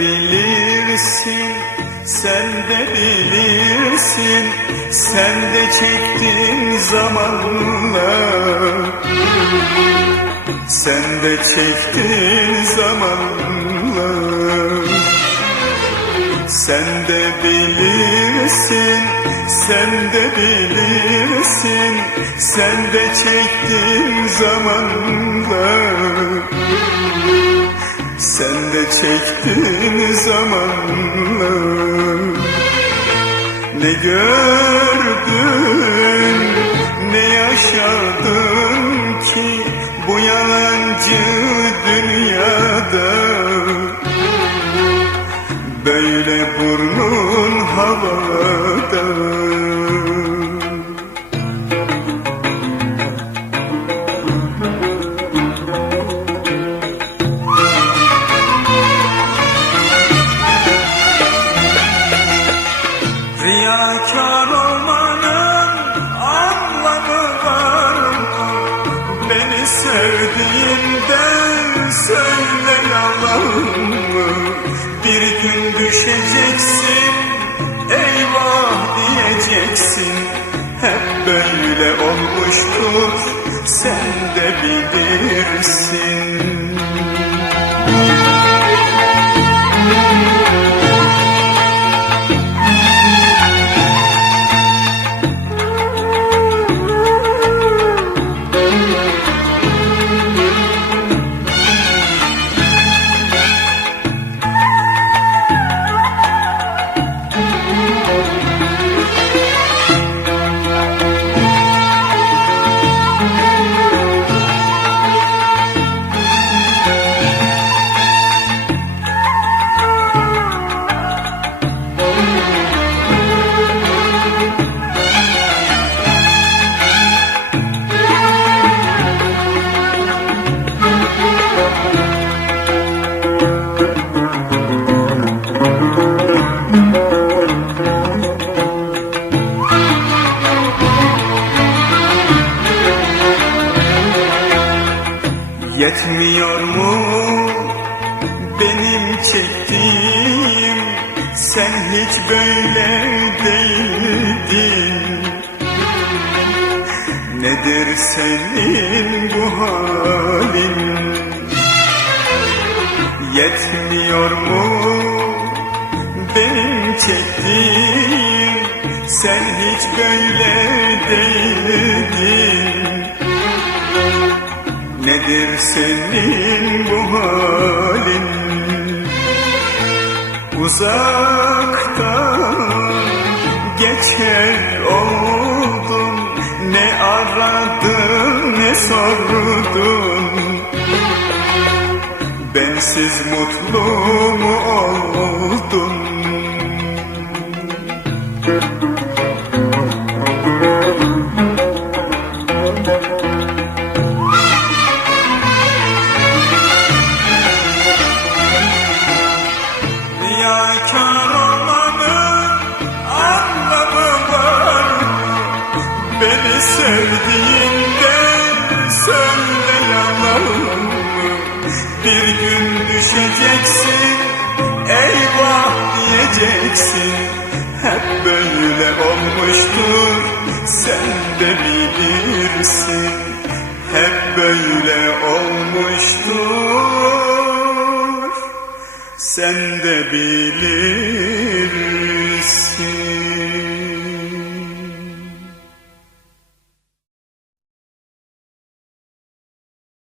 bilirsin Sen de bilirsin Sen de çektin zamanla. Sen de çektin zamanla. Sen de bilirsin Sen de bilirsin Sen de çektin zamanla sen de çektin zamanla Ne gördün ne yaşadın ki Bu yalancı dünyada? Böyle burnun havada düşeceksin, eyvah diyeceksin. Hep böyle olmuştur, sen de bilirsin. Yetmiyor mu benim çektiğim? Sen hiç böyle değildin. Nedir senin bu halin? Yetmiyor mu benim çektiğim? Sen hiç böyle değildin Nedir senin bu halin. Uzaktan geçer oldun. Ne aradın ne sordun. Bensiz mutlu mu oldun? Riyakar sevdiğinden söyle yalan mı? Bir gün düşeceksin, eyvah diyeceksin. Hep böyle olmuştur, sen de bilirsin. Hep böyle olmuştur. Sen de bilirsin